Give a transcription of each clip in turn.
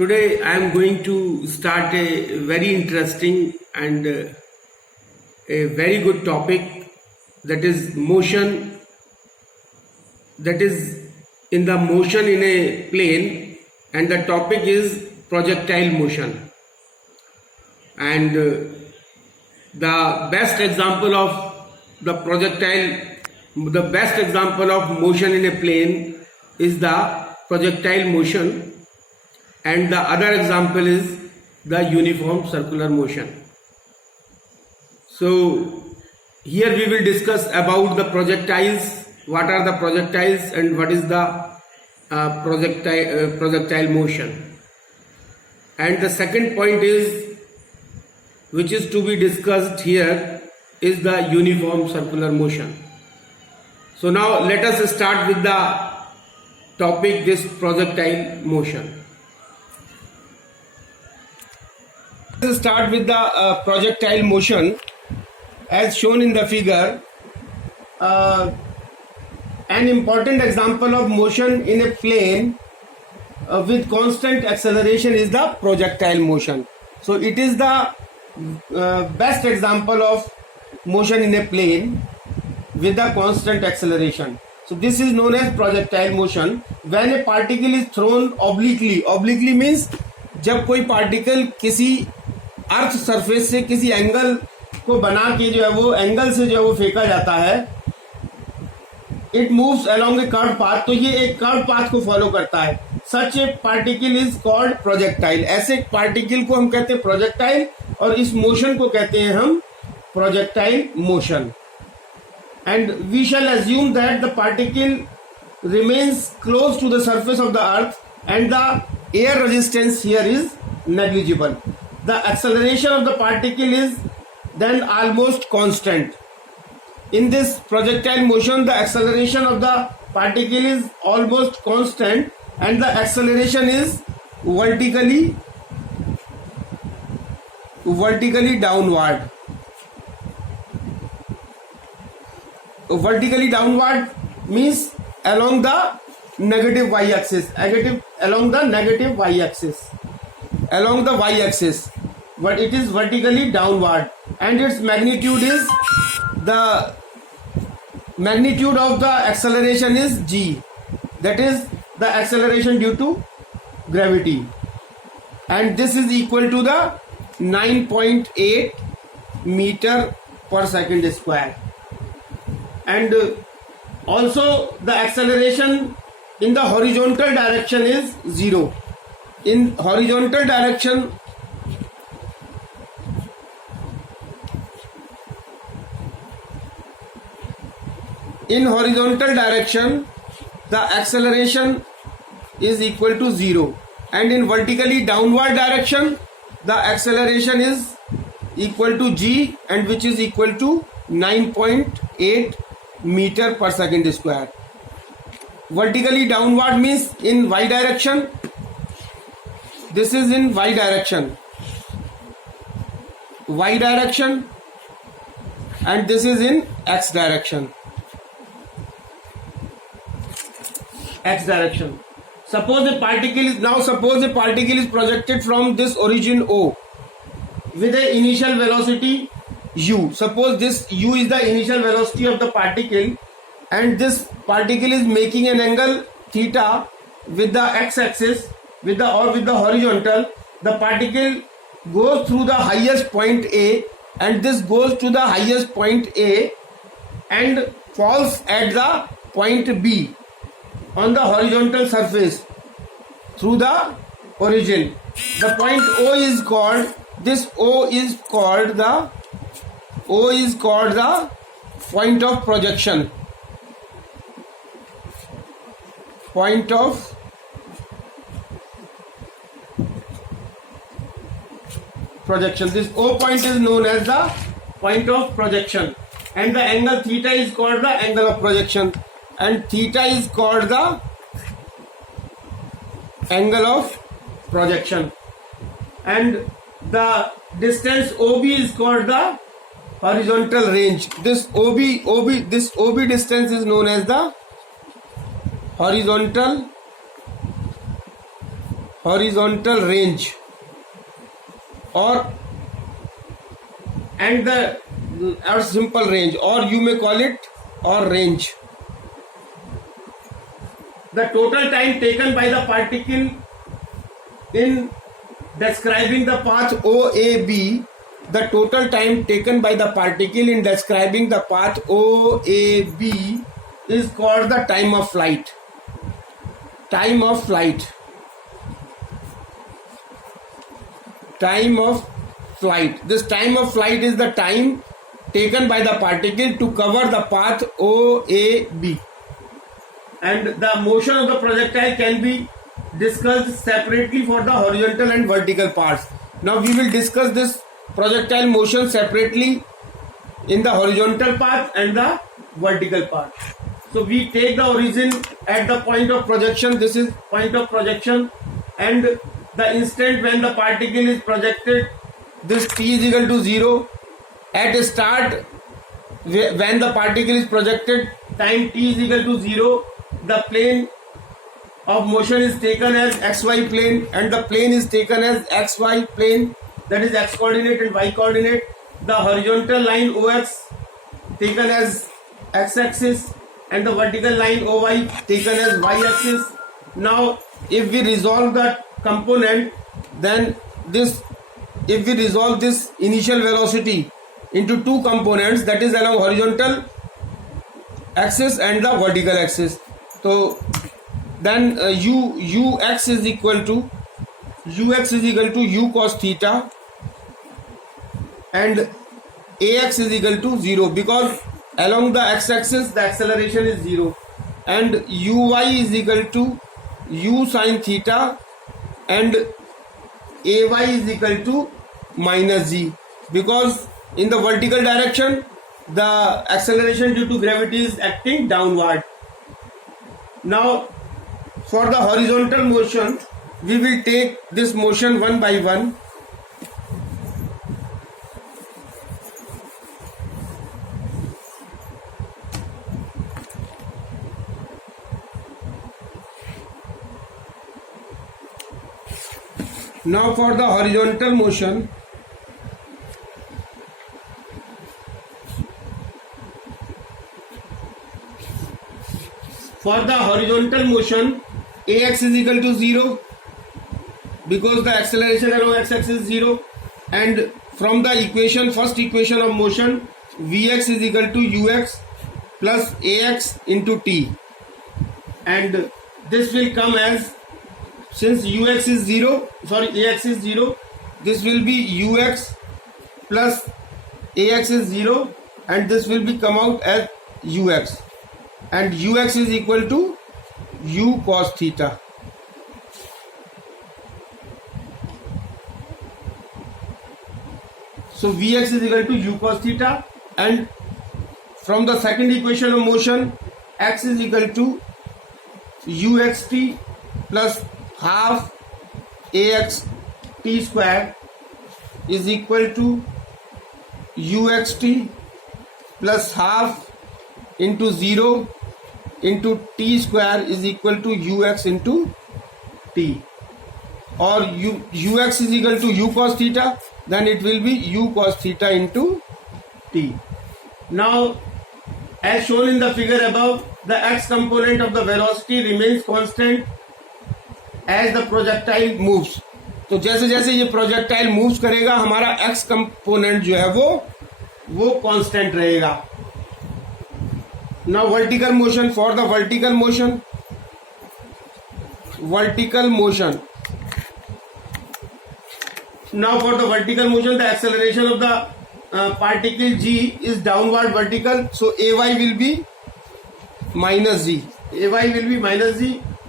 Today I am going to start a very interesting and a very good topic, that is motion, that is in the motion in a plane, and the topic is projectile motion. And the best example of motion in a plane is the projectile motion, and the other example is the uniform circular motion. So here we will discuss about the projectiles, what are the projectiles and what is the projectile motion. And the second point is, which is to be discussed here, is the uniform circular motion. So now let us start with the topic, this projectile motion. Let us start with the projectile motion as shown in the figure. An important example of motion in a plane with constant acceleration is the projectile motion. So it is the best example of motion in a plane with the constant acceleration. So this is known as projectile motion. When a particle is thrown obliquely, obliquely means जब कोई particle किसी earth surface से किसी angle को बना के जो है वो एंगल से जो है वो फेंका जाता है, it moves along a curve path, तो ये एक कर्व पाथ को फॉलो करता है. Such a particle is called projectile. ऐसे पार्टिकल को हम कहते हैं प्रोजेक्टाइल, और इस मोशन को कहते हैं हम projectile motion. And we shall assume that the particle remains close to the surface of the earth and the air resistance here is negligible. The acceleration of the particle is then almost constant. In this projectile motion, the acceleration of the particle is almost constant, and the acceleration is vertically downward. Vertically downward means along the negative y-axis, along the y-axis, but it is vertically downward, and its magnitude is, the magnitude of the acceleration is g, that is the acceleration due to gravity, and this is equal to the 9.8 meter per second square. And also the acceleration in the horizontal direction is 0. In horizontal direction, the acceleration is equal to 0, and in vertically downward direction the acceleration is equal to g, and which is equal to 9.8 meter per second square. Vertically downward means in y direction. This is in y direction, and this is in x direction. Suppose a particle is projected from this origin O with an initial velocity u. Suppose this u is the initial velocity of the particle, and this particle is making an angle theta with the x-axis, with the horizontal. The particle goes through the highest point A, and this goes to the highest point A and falls at the point B on the horizontal surface through the origin. The point O is called, the point of projection. Point of projection. This O point is known as the point of projection, and the angle theta is called the angle of projection, and theta is called the angle of projection, and the distance OB is called the horizontal range. This OB distance is known as the horizontal horizontal range or simple range, or you may call it or range. The total time taken by the particle in describing the path OAB, the total time taken by the particle in describing the path OAB is called the time of flight. Time of flight. Time of flight. This time of flight is the time taken by the particle to cover the path OAB. And the motion of the projectile can be discussed separately for the horizontal and vertical parts. Now we will discuss this projectile motion separately in the horizontal path and the vertical part. So we take the origin at the point of projection. This is point of projection, and the instant when the particle is projected, this t is equal to 0. At a start, when the particle is projected, time t is equal to 0. The plane of motion is taken as xy plane, and the plane is taken as xy plane, that is x coordinate and y coordinate. The horizontal line OX taken as x axis and the vertical line OY taken as y axis. Now if we resolve that component, then if we resolve this initial velocity into two components, that is along horizontal axis and the vertical axis, so then ux is equal to u cos theta, and ax is equal to 0, because along the x-axis the acceleration is 0, and uy is equal to u sin theta, and ay is equal to minus g, because in the vertical direction the acceleration due to gravity is acting downward. Now for the horizontal motion, we will take this motion one by one. Now for the horizontal motion, ax is equal to 0, because the acceleration along x-axis is 0, and from the equation, first equation of motion, vx is equal to ux plus ax into t, and this will come as, since ax is 0, this will be ux plus ax is 0, and this will be come out as ux, and ux is equal to u cos theta. So vx is equal to u cos theta, and from the second equation of motion, x is equal to uxt plus half ax t square is equal to uxt plus half into 0 into t square is equal to ux into t, or ux is equal to u cos theta, then it will be u cos theta into t. Now as shown in the figure above, the x component of the velocity remains constant as the projectile moves. तो जैसे जैसे ये projectile moves करेगा, हमारा x component जो है वो constant रहेगा. Now vertical motion, for the vertical motion, now for the vertical motion, the acceleration of the particle g is downward vertical, so ay will be minus g,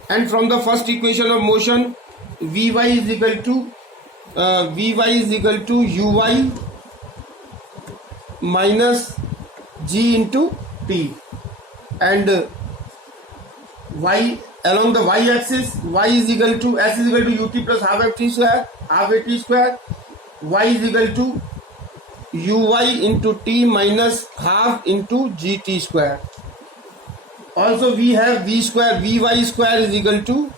and from the first equation of motion, vy is equal to uy minus g into t, and y along the y axis, y is equal to s is equal to ut plus half at square, y is equal to uy into t minus half into gt square. Also we have vy square is equal to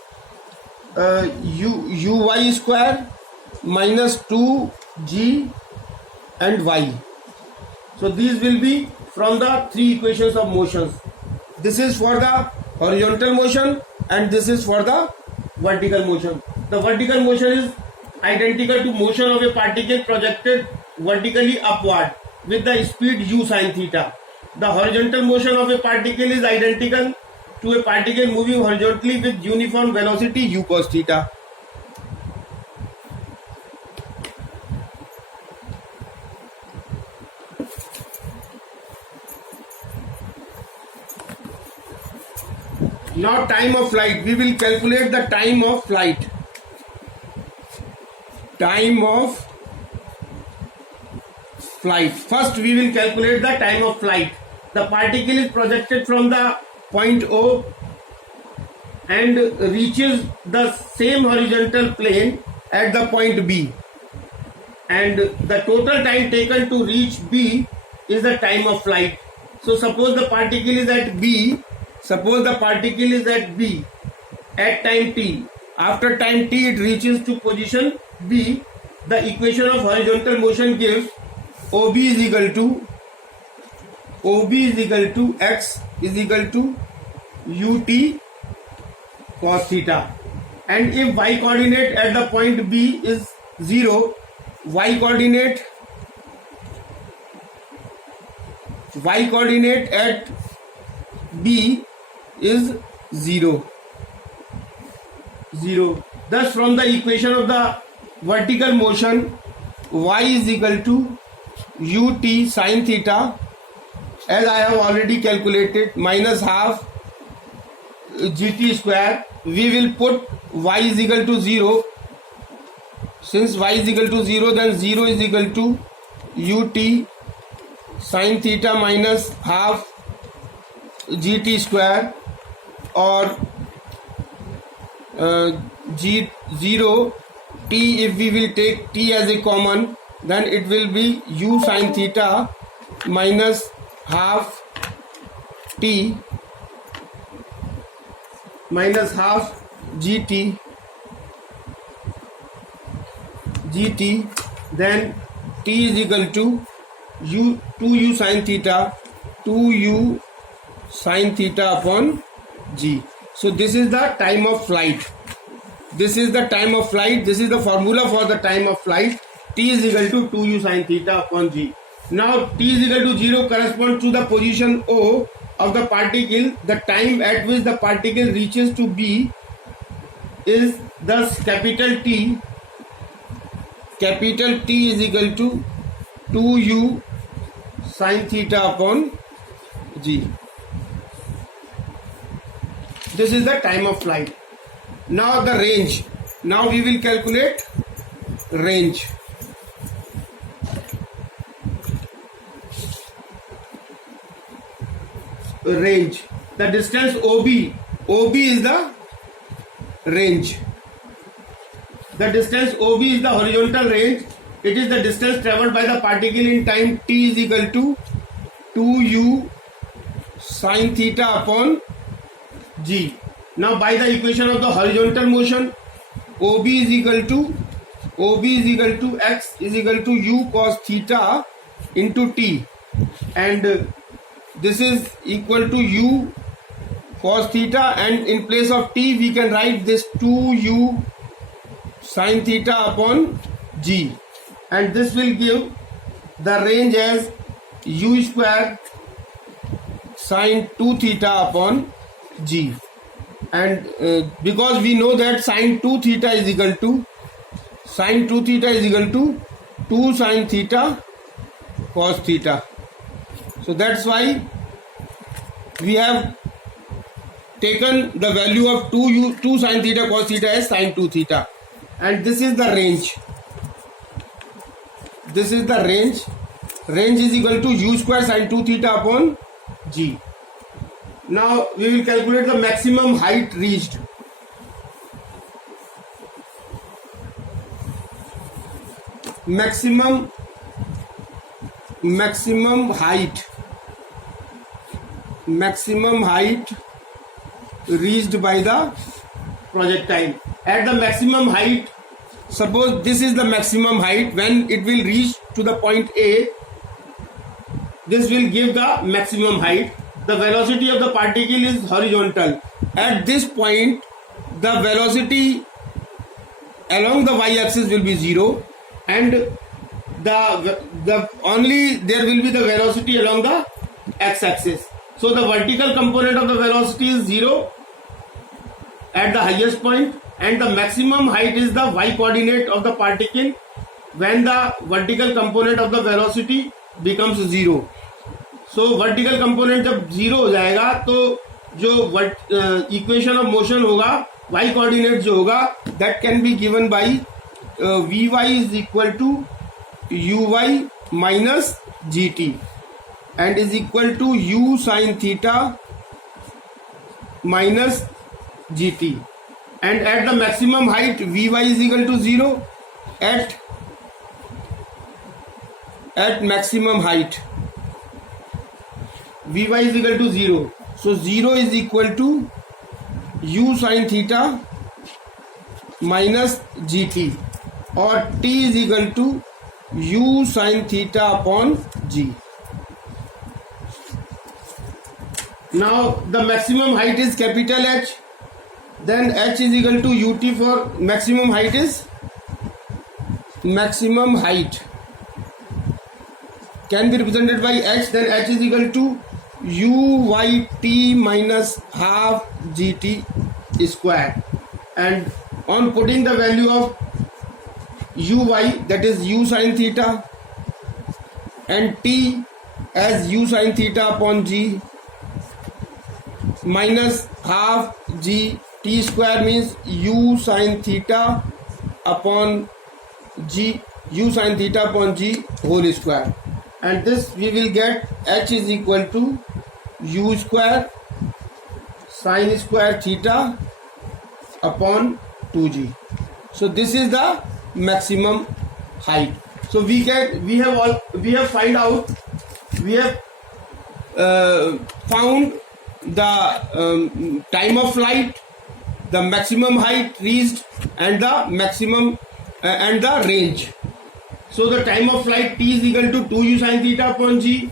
uy square minus 2g and y. So these will be from the three equations of motions. This is for the horizontal motion and this is for the vertical motion. The vertical motion is identical to motion of a particle projected vertically upward with the speed u sin theta. The horizontal motion of a particle is identical to a particle moving horizontally with uniform velocity u cos theta. Now time of flight. We will calculate the time of flight. Time of flight. First we will calculate the time of flight. The particle is projected from the point O and reaches the same horizontal plane at the point B. And the total time taken to reach B is the time of flight. So suppose the particle is at B. Suppose the particle is at B at time t. After time t it reaches to position B. The equation of horizontal motion gives OB is equal to x is equal to ut cos theta. And if y coordinate at the point B is 0, y coordinate at B is 0. Thus from the equation of the vertical motion, y is equal to ut sin theta, as I have already calculated, minus half gt square. We will put y is equal to 0. Since y is equal to 0, then 0 is equal to ut sin theta minus half gt square, or g0 t. If we will take t as a common, then it will be u sin theta minus half t minus half gt, then t is equal to 2u sin theta, 2u sin theta upon g. So this is the time of flight. This is the time of flight. This is the formula for the time of flight. T is equal to 2u sin theta upon g. Now t is equal to 0 corresponds to the position O of the particle. The time at which the particle reaches to B is thus capital T. Capital T is equal to 2u sin theta upon g. This is the time of flight. Now the range. Now we will calculate range. Range. The distance OB is the range. The distance OB is the horizontal range. It is the distance traveled by the particle in time t is equal to 2u sin theta upon g. Now by the equation of the horizontal motion, OB is equal to x is equal to u cos theta into t, and this is equal to u cos theta, and in place of t we can write this 2u sin theta upon g, and this will give the range as u square sin 2 theta upon g. And because we know that sin 2 theta is equal to 2 sin theta cos theta. So that's why we have taken the value of 2 sin theta cos theta as sin 2 theta, and this is the range. This is the range. Range is equal to u square sin 2 theta upon g. Now we will calculate the maximum height reached. Maximum height reached by the projectile. at the maximum height, suppose this is the maximum height, when it will reach to the point A, this will give the maximum height. The velocity of the particle is horizontal. At this point, the velocity along the y-axis will be 0, and the only there will be the velocity along the x-axis. So the vertical component of the velocity is 0 at the highest point, and the maximum height is the y-coordinate of the particle when the vertical component of the velocity becomes 0. So vertical component जब 0 हो जाएगा तो जो equation of motion होगा, y coordinate जो होगा, that can be given by Vy is equal to Uy minus Gt and is equal to U sin theta minus Gt, and at the maximum height Vy is equal to 0 at maximum height Vy is equal to 0. So 0 is equal to U sin theta minus Gt, or T is equal to U sin theta upon G. Now the maximum height is capital H, then H is equal to Ut. For maximum height is maximum height can be represented by H, then H is equal to Uyt minus half Gt square, and on putting the value of Uy, that is U sin theta, and T as U sin theta upon G minus half G T square means U sin theta upon G, U sin theta upon G whole square, and this we will get H is equal to U square sin square theta upon 2G. So this is the maximum height. So we have found the time of flight, the maximum height reached, and the maximum and the range. So the time of flight T is equal to 2U sin theta upon G,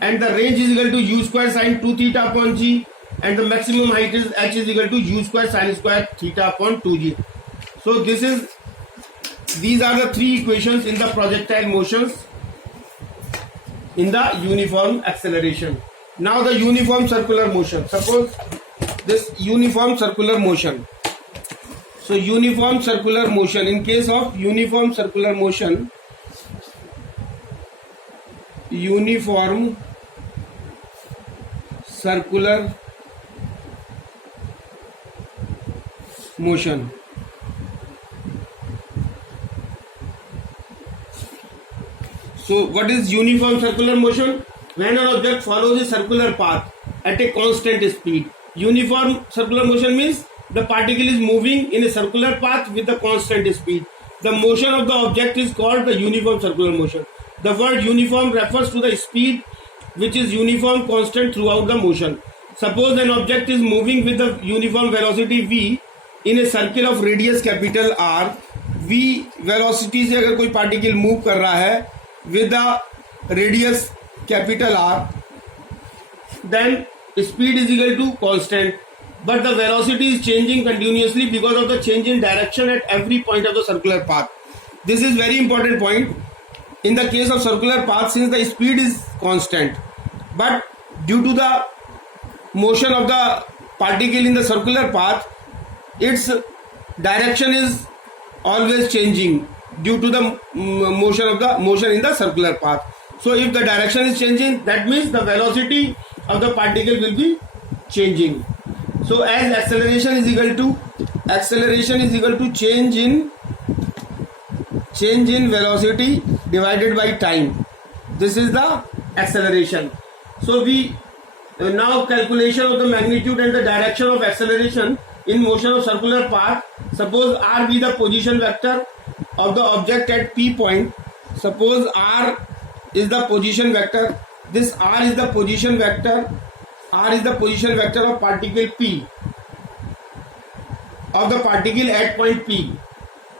and the range is equal to U square sin 2 theta upon G, and the maximum height is H is equal to U square sin square theta upon 2G. So these are the three equations in the projectile motions in the uniform acceleration. Now the uniform circular motion. Suppose this uniform circular motion. So uniform circular motion, in case of uniform circular motion, uniform circular motion. So what is uniform circular motion? When an object follows a circular path at a constant speed. Uniform circular motion means the particle is moving in a circular path with a constant speed. The motion of the object is called the uniform circular motion. The word uniform refers to the speed which is uniform constant throughout the motion. Suppose an object is moving with the uniform velocity v in a circle of radius capital R. v velocity से अगर कोई particle move कर रहा है with the radius capital R, then speed is equal to constant, but the velocity is changing continuously because of the change in direction at every point of the circular path. This is very important point. In the case of circular path, since the speed is constant, but due to the motion of the particle in the circular path, its direction is always changing due to the motion in the circular path. So if the direction is changing, that means the velocity of the particle will be changing. So as acceleration is equal to change in velocity divided by time. This is the acceleration. So we now calculation of the magnitude and the direction of acceleration in motion of circular path. Suppose r be the position vector of the object at p point. Suppose r is the position vector. This r is the position vector. R is the position vector of particle p. of the particle at point P,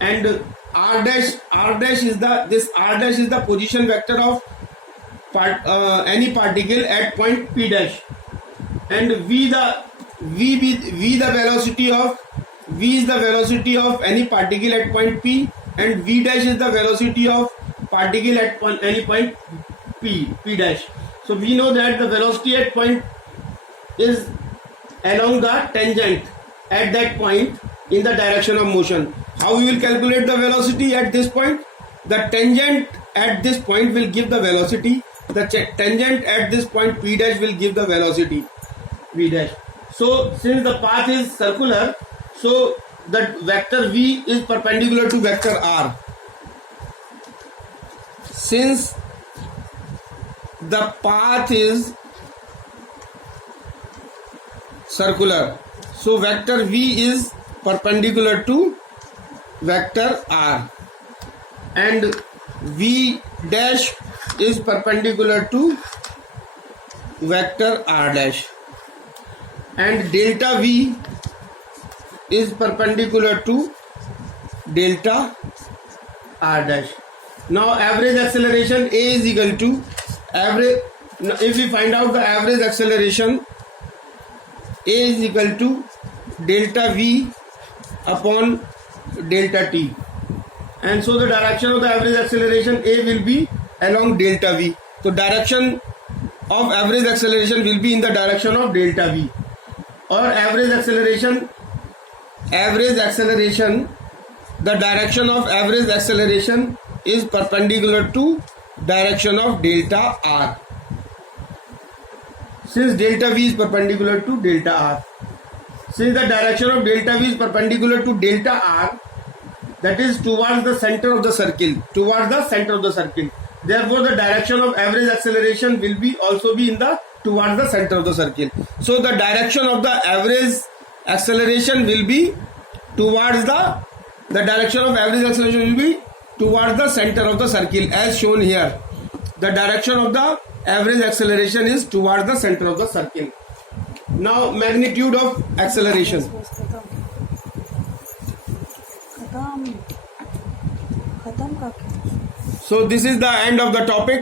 and r dash is the position vector of any particle at point P dash, and v is the velocity of any particle at point P, and v dash is the velocity of particle at any point P dash. So we know that the velocity at point is along the tangent at that point in the direction of motion. How we will calculate the velocity at this point? The tangent at this point will give the velocity. The tangent at this point P dash will give the velocity V dash. So since the path is circular, so that vector V is perpendicular to vector R. Since the path is circular, so vector V is perpendicular to vector R, and V dash is perpendicular to vector R dash, and delta V is perpendicular to delta R dash. Now average acceleration A is equal to average. Now if we find out the average acceleration, A is equal to delta V upon delta T, and so the direction of the average acceleration A will be along delta V. So direction of average acceleration will be in the direction of delta V, or average acceleration, the direction of average acceleration is perpendicular to direction of delta R, since delta V is perpendicular to delta R. Since the direction of delta V is perpendicular to delta R, that is towards the center of the circle, therefore the direction of average acceleration will be also be in the towards the center of the circle. So the direction of the average acceleration will be towards the direction of average acceleration will be towards the center of the circle, as shown here. The direction of the average acceleration is towards the center of the circle. Now magnitude of acceleration. So this is the end of the topic.